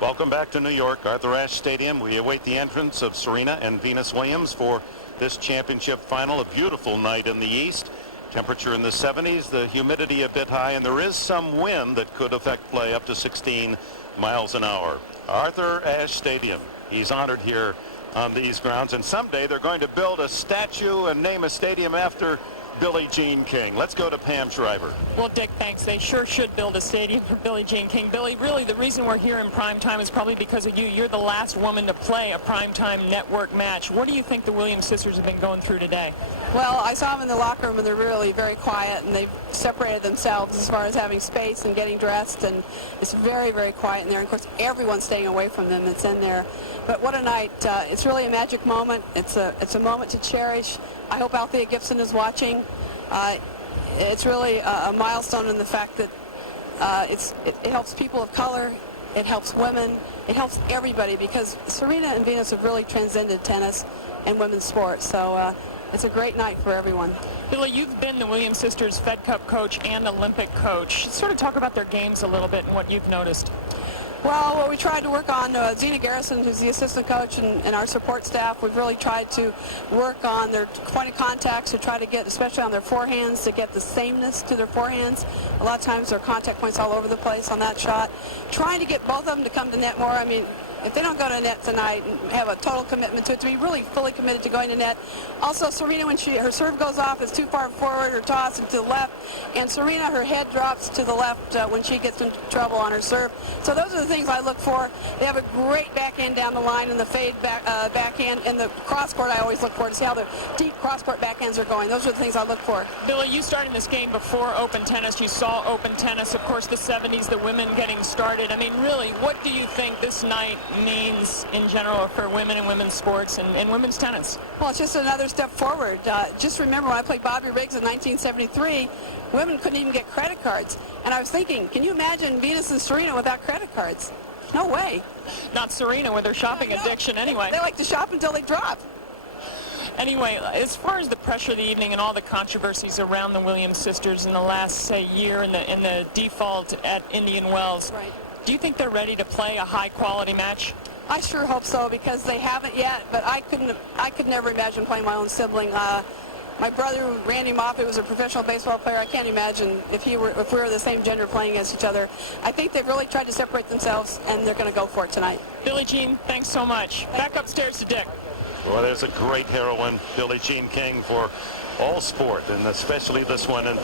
Welcome back to New York, Arthur Ashe Stadium. We await the entrance of Serena and Venus Williams for this championship final. A beautiful night in the East. Temperature in the 70s, the humidity a bit high, and there is some wind that could affect play up to 16 miles an hour. Arthur Ashe Stadium. He's honored here on these grounds, and someday they're going to build a statue and name a stadium after Billie Jean King. Let's go to Pam Shriver. Well, Dick, thanks. They sure should build a stadium for Billie Jean King. Billie, really, the reason we're here in prime time is probably because of you. You're the last woman to play a primetime network match. What do you think the Williams sisters have been going through today? Well, I saw them in the locker room, and they're really very quiet, and they've separated themselves as far as having space and getting dressed, and it's very, very quiet in there. And of course, everyone's staying away from them that's in there. But what a night. It's really a magic moment. It's a moment to cherish. I hope Althea Gibson is watching. It's really a milestone in the fact that it helps people of color, it helps women, it helps everybody, because Serena and Venus have really transcended tennis and women's sports. So it's a great night for everyone. Billie, you've been the Williams sisters Fed Cup coach and Olympic coach. Sort of talk about their games a little bit and what you've noticed. Well, what we tried to work on, Zena Garrison, who's the assistant coach, and our support staff, we've really tried to work on their point of contacts to try to get, especially on their forehands, to get the sameness to their forehands. A lot of times their contact points all over the place on that shot. Trying to get both of them to come to net more. I mean, if they don't go to net tonight and have a total commitment to it, to be really fully committed to going to net. Also, Serena, when her serve goes off, is too far forward, her toss and to the left, and Serena, her head drops to the left when she gets in trouble on her serve. So those are the things I look for. They have a great backhand down the line, and the fade backhand, and the cross court I always look for to see how the deep cross court backhands are going. Those are the things I look for. Billie, you started this game before open tennis. You saw open tennis, of course, the 70s, the women getting started. I mean, really, what do you think this night means in general for women and women's sports and women's tennis? Well, it's just another step forward. Just remember when I played Bobby Riggs in 1973, women couldn't even get credit cards. And I was thinking, can you imagine Venus and Serena without credit cards? No way. Not Serena with her shopping addiction anyway. They like to shop until they drop. Anyway, as far as the pressure of the evening and all the controversies around the Williams sisters in the last, say, year in the default at Indian Wells, right. Do you think they're ready to play a high-quality match? I sure hope so, because they haven't yet, but I could never imagine playing my own sibling. My brother, Randy Moffett, was a professional baseball player. I can't imagine if we were the same gender playing against each other. I think they've really tried to separate themselves, and they're going to go for it tonight. Billie Jean, thanks so much. Back upstairs to Dick. Well, there's a great heroine, Billie Jean King, for all sport, and especially this one. And